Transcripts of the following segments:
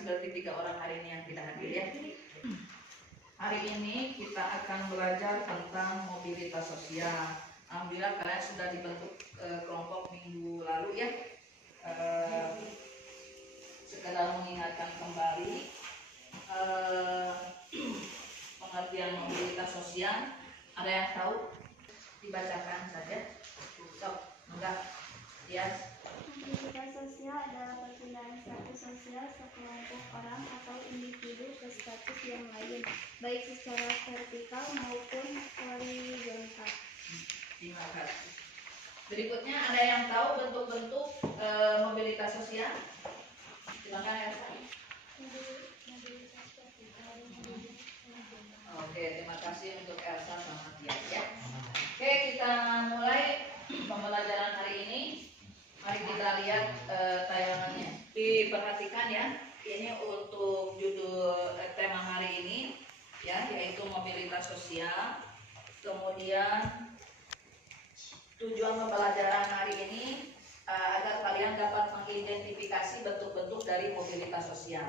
kasih berarti 3 orang hari ini yang tidak hadir ya. Hari ini kita akan belajar tentang mobilitas sosial. Alhamdulillah kalian sudah dibentuk kelompok minggu lalu ya. Sekedar mengingatkan kembali pengertian mobilitas sosial. Ada yang tahu? Dibacakan saja. Stop. Enggak. Ya. Mobilitas sosial adalah perpindahan status sosial sekelompok orang atau individu ke status yang lain, baik secara vertikal maupun horizontal. Terima kasih. Berikutnya ada yang tahu bentuk-bentuk mobilitas sosial? Silakan Elsa. Oke, terima kasih untuk Elsa sama Tias ya. Oke, kita mulai pembelajaran hari ini. Mari kita lihat tayangannya. Diperhatikan ya. Ini untuk judul tema hari ini ya, yaitu mobilitas sosial. Kemudian tujuan pembelajaran hari ini agar kalian dapat mengidentifikasi bentuk-bentuk dari mobilitas sosial.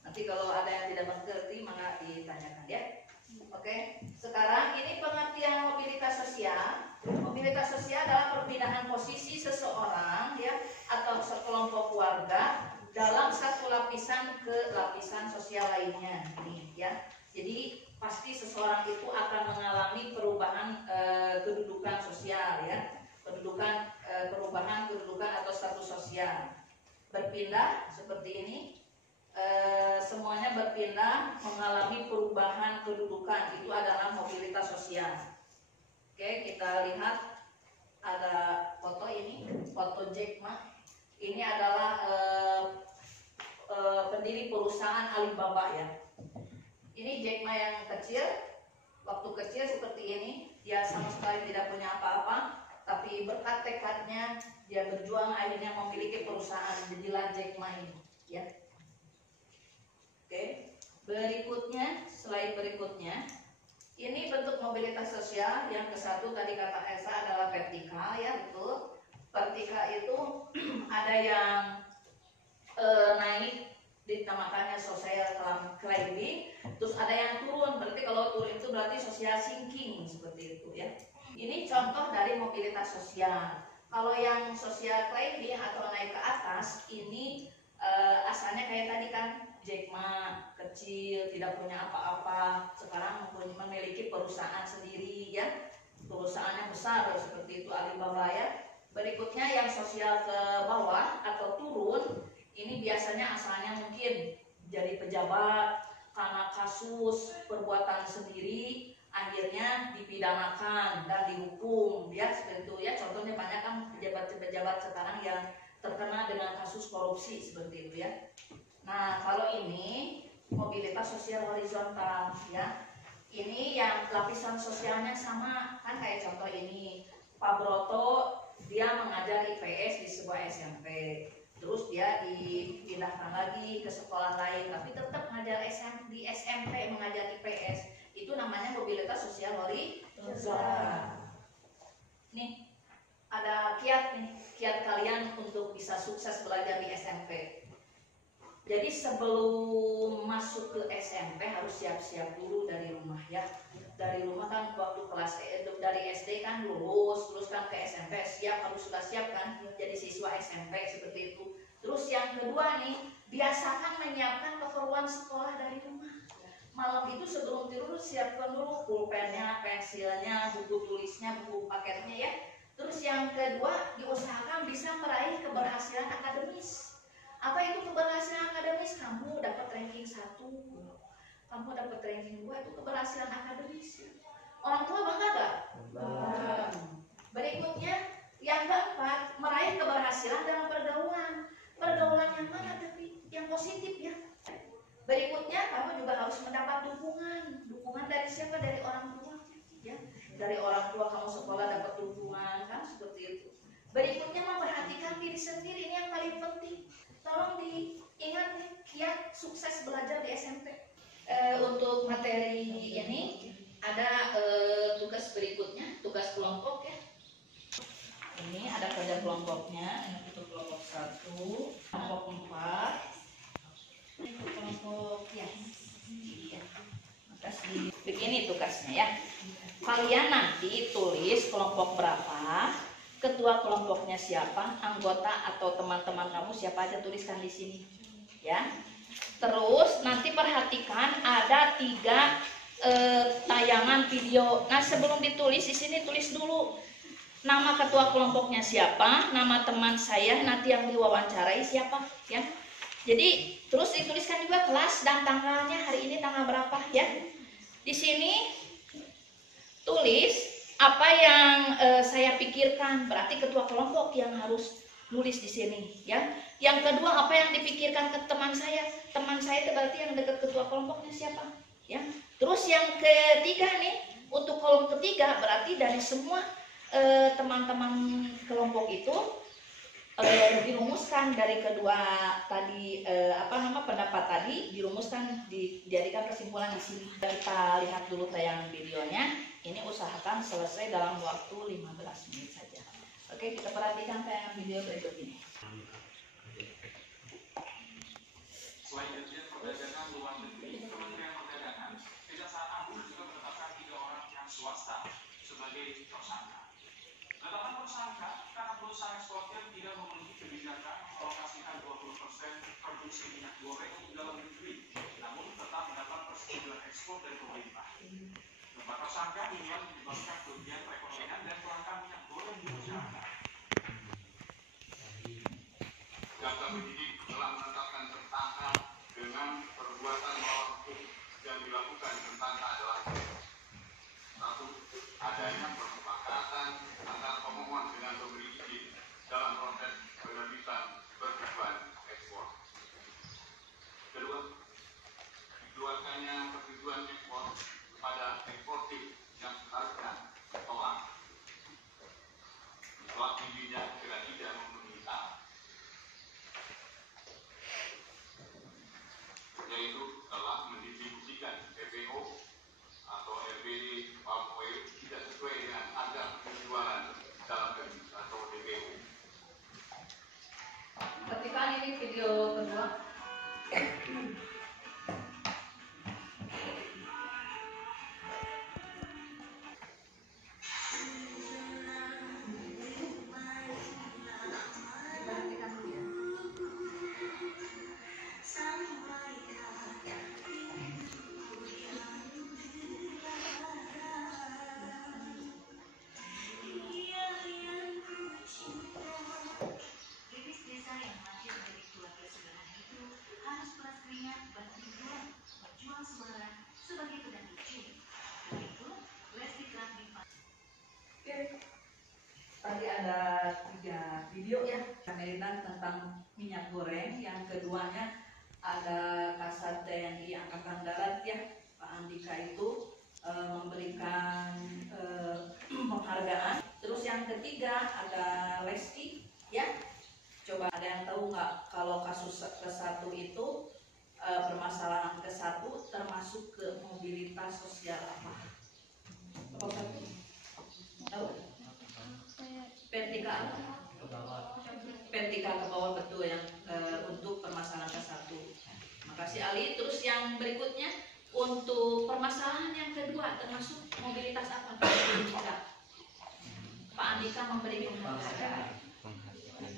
Nanti kalau ada yang tidak mengerti maka ditanyakan ya. Oke, sekarang ini pengertian mobilitas sosial. Mobilitas sosial adalah perpindahan posisi seseorang ya atau sekelompok warga dalam satu lapisan ke lapisan sosial lainnya. Nih ya. Jadi pasti seseorang itu akan mengalami perubahan kedudukan sosial ya. Perubahan kedudukan atau status sosial. Berpindah seperti ini. Semuanya berpindah mengalami perubahan kedudukan, itu adalah mobilitas sosial. Oke, kita lihat ada foto ini, foto Jack Ma. Ini adalah pendiri perusahaan Alibaba ya. Ini Jack Ma yang kecil, waktu kecil seperti ini, dia sama sekali tidak punya apa-apa, tapi berkat tekadnya dia berjuang akhirnya memiliki perusahaan, jadilah Jack Ma ini ya. Oke, berikutnya, slide berikutnya, ini bentuk mobilitas sosial. Yang ke-1 tadi kata Elsa adalah vertikal ya, betul. Vertikal itu ada yang naik, dinamakannya social climbing. Terus ada yang turun, berarti kalau turun itu berarti social sinking seperti itu ya. Ini contoh dari mobilitas sosial. Kalau yang social climbing atau naik ke atas, ini asalnya kayak tadi kan. Jack Ma kecil, tidak punya apa-apa, sekarang memiliki perusahaan sendiri ya, perusahaannya besar seperti itu Alibaba ya. Berikutnya yang sosial ke bawah atau turun, ini biasanya asalnya mungkin jadi pejabat karena kasus perbuatan sendiri, akhirnya dipidanakan dan dihukum ya seperti itu ya. Contohnya banyak kan pejabat-pejabat sekarang yang terkena dengan kasus korupsi seperti itu ya. Nah, kalau ini mobilitas sosial horizontal ya. Ini yang lapisan sosialnya sama kan, kayak contoh ini Pak Broto, dia mengajar IPS di sebuah SMP. Terus dia dipindahkan lagi ke sekolah lain, tapi tetap mengajar di SMP mengajar IPS. Itu namanya mobilitas sosial horizontal. Nih, ada kiat kalian untuk bisa sukses belajar di SMP. Jadi sebelum masuk ke SMP harus siap-siap dulu dari rumah ya. Dari rumah kan waktu kelas dari SD kan lulus, terus kan ke SMP sudah siap kan jadi siswa SMP seperti itu. Terus yang kedua nih, biasakan menyiapkan keperluan sekolah dari rumah. Malam itu sebelum tidur siapkan dulu pulpennya, pensilnya, buku tulisnya, buku paketnya ya. Terus yang kedua, diusahakan bisa meraih keberhasilan akademis. Apa itu keberhasilan akademis? Kamu dapat ranking 1, kamu dapat ranking 2, itu keberhasilan akademis. Orang tua bangga gak? Bangga. Berikutnya, yang keempat, meraih keberhasilan dalam pergaulan. Pergaulan yang mana tapi? Yang positif ya. Berikutnya, kamu juga harus mendapat dukungan. Dukungan dari siapa? Dari orang tua ya. Dari orang tua kamu sekolah dapat dukungan kan, seperti itu. Berikutnya, memperhatikan diri sendiri, ini yang paling penting. Tolong diingat nih, kiat sukses belajar di SMP. Untuk materi ini ada tugas berikutnya, tugas kelompok ya. Ini ada kerja kelompoknya. Ini untuk kelompok 1, kelompok 4, ini untuk kelompok ya. Makasih. Begini tugasnya ya. Kalian nanti tulis kelompok berapa, ketua kelompoknya siapa, anggota atau teman-teman kamu siapa aja, tuliskan di sini, ya. Terus nanti perhatikan ada 3 tayangan video. Nah, sebelum ditulis di sini tulis dulu nama ketua kelompoknya siapa, nama teman saya nanti yang diwawancarai siapa, ya. Jadi terus dituliskan juga kelas dan tanggalnya, hari ini tanggal berapa, ya. Di sini tulis apa yang saya pikirkan, berarti ketua kelompok yang harus nulis di sini, ya. Yang kedua, apa yang dipikirkan ke teman saya itu berarti yang dekat ketua kelompoknya siapa, ya. Terus yang ketiga nih, untuk kolom ketiga berarti dari semua teman-teman kelompok itu dirumuskan dari kedua tadi pendapat tadi, dirumuskan, dijadikan kesimpulan di sini. Kita lihat dulu tayangan videonya. Ini usahakan selesai dalam waktu 15 menit saja. Oke, kita perhatikan tayangan video berikut ini. Selain Dirjen Perdagangan Luar Negeri, Kementerian Perdagangan, Kejaksaan Agung juga menetapkan 3 orang pihak swasta sebagai tersangka. Penetapan tersangka karena perusahaan eksportir tidak memenuhi kebijakan mengalokasikan 20% produksi minyak goreng untuk dalam negeri, namun tetap mendapat persetujuan ekspor dari pemerintah. Keempat tersangka dinilai menyebabkan kerugian perekonomian dan kelangkaan minyak goreng di masyarakat. Jaksa penyidik telah menetapkan tersangka dengan perbuatan melawan hukum yang dilakukan tersangka adalah 1. Adanya kesepakatan antara pemohon dengan pemberi izin dalam proses penerbitan persetujuan ekspor. 2. Dikeluarkannya persetujuan ekspor kepada eksportir yang seharusnya ditolak sebab dirinya tidak memenuhi syarat, yaitu telah mendistribusikan PPO atau LPG palm oil tidak sesuai dengan harga penjualan dalam negeri atau DPO. Ketika ini video kedua. Tadi ada 3 video ya, Amerika tentang minyak goreng. Yang keduanya ada Kasat TNI Angkatan Darat ya, Pak Andika itu memberikan penghargaan. Terus yang ketiga ada Lesti ya. Coba ada yang tahu nggak kalau kasus ke-1 itu permasalahan ke-1 termasuk ke mobilitas sosial apa? Apa satu? Tahu? Vertikal ke bawah, betul, yang untuk permasalahan ke-1. Makasih Ali. Terus yang berikutnya untuk permasalahan yang kedua termasuk mobilitas apa? Pak Andika memberi penghargaan.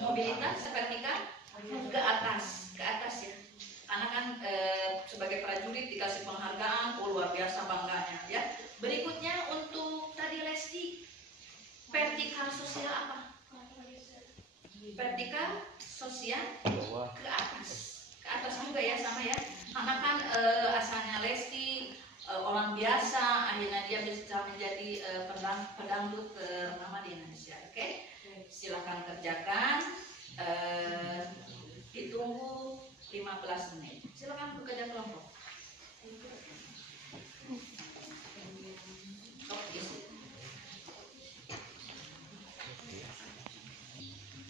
Mobilitas vertikal ke atas ya. Karena kan sebagai prajurit dikasih penghargaan, luar biasa bangganya ya. Berikutnya untuk tadi Lesti, vertikal sosial apa? Vertikal sosial ke atas juga ya, sama ya. Karena kan asalnya Lesti orang biasa, akhirnya dia bisa menjadi pedangdut ternama di Indonesia. Oke, silakan kerjakan. Ditunggu 15 menit. Silakan bekerja kelompok.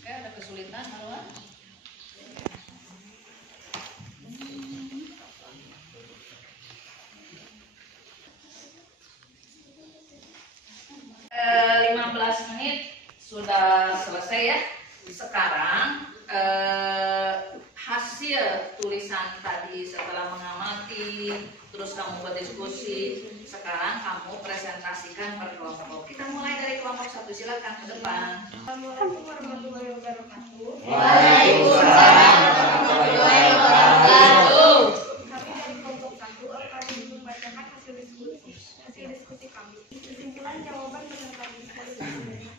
Oke, ada kesulitan Marwa? Eh, 15 menit sudah kan tadi setelah mengamati, terus kamu berdiskusi. Sekarang kamu presentasikan per kelompok. Kita mulai dari kelompok 1, silakan ke depan. Assalamualaikum warahmatullahi wabarakatuh. Waalaikumsalam warahmatullahi wabarakatuh. Kami dari kelompok 1 akan membacakan hasil diskusi kami. Kesimpulan jawaban beserta diskusi.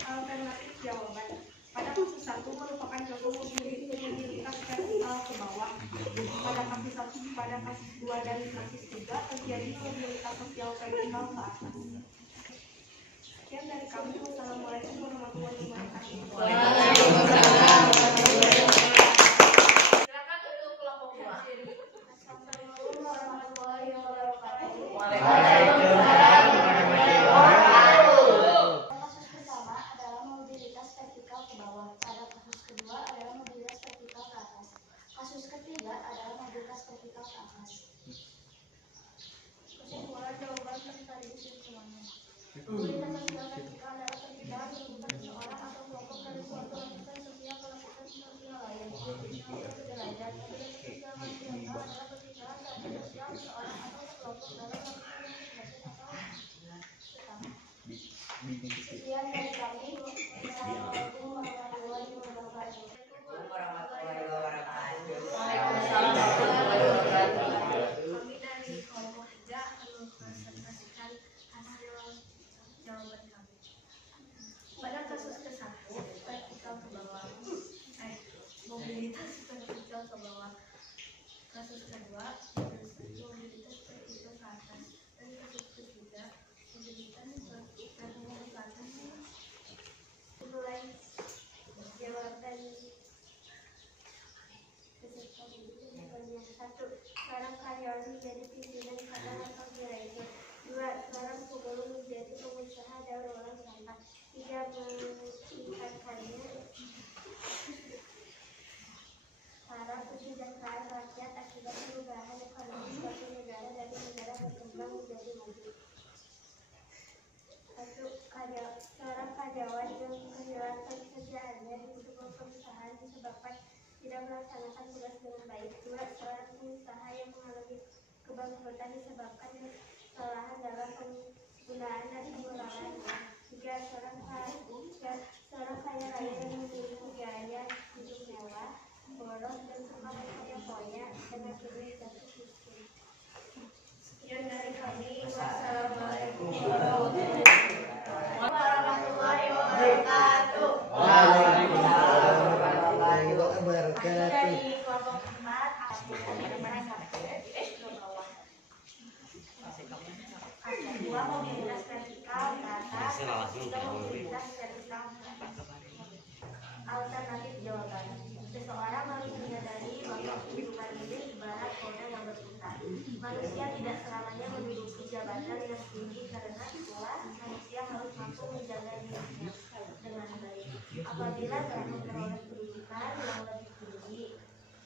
Alternatif jawaban. Pada kasus 1 merupakan contoh mobilitas vertikal ke bawah. Pada kasus 2 dan kasus 3 terjadi mobilitas sosial vertikal ke atas. Sekian dari kami. Wassalamualaikum warahmatullahi wabarakatuh. Silakan untuk kelompok 2. Assalamualaikum warahmatullahi wabarakatuh. Waalaikumsalam warahmatullahi wabarakatuh. Kasus pertama adalah mobilitas vertikal ke bawah. Pada kasus kedua adalah mobilitas vertikal ke atas. Kasus ketiga adalah mobilitas vertikal ke atas. Kesimpulan jawaban tadi semuanya. Mobilitas sosial vertikal adalah perpindahan kehidupan seseorang atau kelompok dari suatu lapisan sosial ke lapisan sosial lain. Contoh sederhana, mobilitas sosial horizontal adalah perpindahan dari sosial seseorang atau sekelompok dalam lapisan yang sebatin atau utama. Sekian dari kami. Assalamualaikum warahmatullahi wabarakatuh. Waalaikumsalam warahmatullahi wabarakatuh. Kami dari kelompok 3 akan mempresentasikan hasil jawaban kami. Pada kasus ke-1, vertikal ke bawah, mobilitas vertikal ke bawah. Kasus kedua, mobilitas vertikal ke atas. Dan kasus ketiga, mobilitas vertikal ke atas. Mulai jawaban yang 1. Seorang karyawan menjadi pimpinan kantor atau direktur. 2. Seorang pegawai menjadi pengusaha daur ulang sampah. 3. Meningkatkannya para kesejahteraan rakyat akibat perubahan ekonomi suatu negara dari negara berkembang menjadi maju. 1. Seorang karyawan yang kehilangan pekerjaannya di sebuah perusahaan disebabkan tidak melaksanakan tugas dengan baik. 2. Seorang pengusaha yang mengalami kebangkrutan disebabkan kesalahan dalam penggunaan dan pengelolaan. 3. Seorang kaya raya yang memiliki gaya hidup mewah, boros, dan suka berfoya-foya dan akhirnya jatuh miskin. Sekian dari kami. Wassalamualaikum warahmatullahi wabarakatuh. Waalaikumsalam warahmatullahi wabarakatuh. Dari kelompok 4 kedua mobilitas vertikal ke atas, ketiga mobilitas vertikal ke atas. Alternatif jawaban. Seseorang harus menyadari bahwa kehidupan ini ibarat roda yang berputar. Manusia tidak selamanya menduduki jabatan yang tinggi karena itulah manusia harus mampu menjaga dirinya dengan baik. Apabila telah memperoleh kedudukan yang lebih tinggi,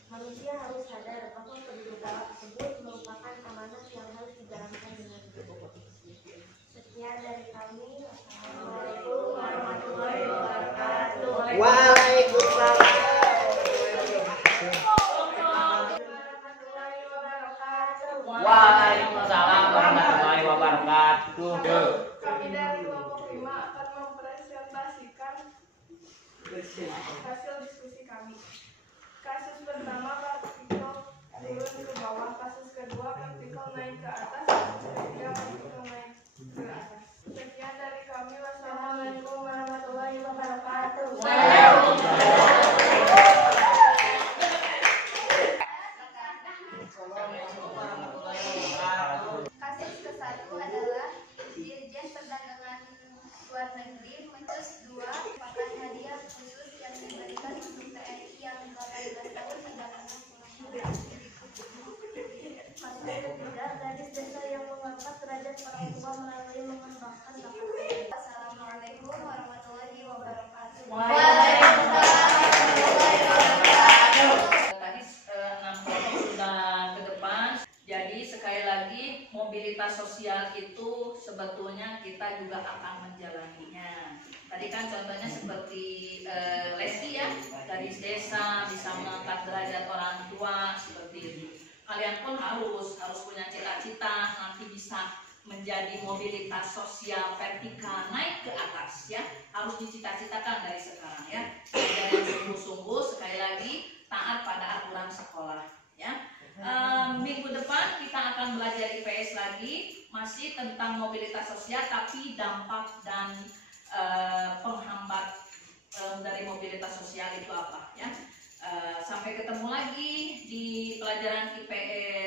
manusia harus sadar bahwa kedudukan tersebut merupakan amanah yang harus dijalankan dengan baik. Sekian dari kami. Assalamualaikum warahmatullahi wabarakatuh. Waalaikumsalam. Warahmatullahi wabarakatuh. Waalaikumsalam warahmatullahi wabarakatuh. Kami dari kelompok 5 akan mempresentasikan hasil diskusi kami. Kasus pertama partikel turun ke bawah, kasus kedua partikel naik ke atas, kasus ketiga partikel naik ke atas. Sekian dari kami. Wassalamualaikum warahmatullahi wabarakatuh. Kasus ke-1 adalah Dirjen Perdagangan Luar Negeri mencus 2 merupakan hadiah khusus yang diberikan untuk TNI yang 18 tahun tidak pernah pulang. Kasus ketiga, gadis desa yang mengangkat derajat orang tua melalui mengembangkan bakat. Assalamualaikum warahmatullahi wabarakatuh. Tadi 6 kelompok sudah ke depan. Jadi sekali lagi mobilitas sosial itu sebetulnya kita juga akan menjalaninya. Tadi kan contohnya seperti Lesti ya, gadis desa bisa mengangkat derajat orang kalian pun harus punya cita-cita nanti bisa menjadi mobilitas sosial vertikal naik ke atas ya. Harus dicita-citakan dari sekarang ya. Belajar yang sungguh-sungguh, sekali lagi taat pada aturan sekolah ya. Minggu depan kita akan belajar IPS lagi, masih tentang mobilitas sosial, tapi dampak dan penghambat dari mobilitas sosial itu apa ya. Sampai ketemu lagi di pelajaran IPS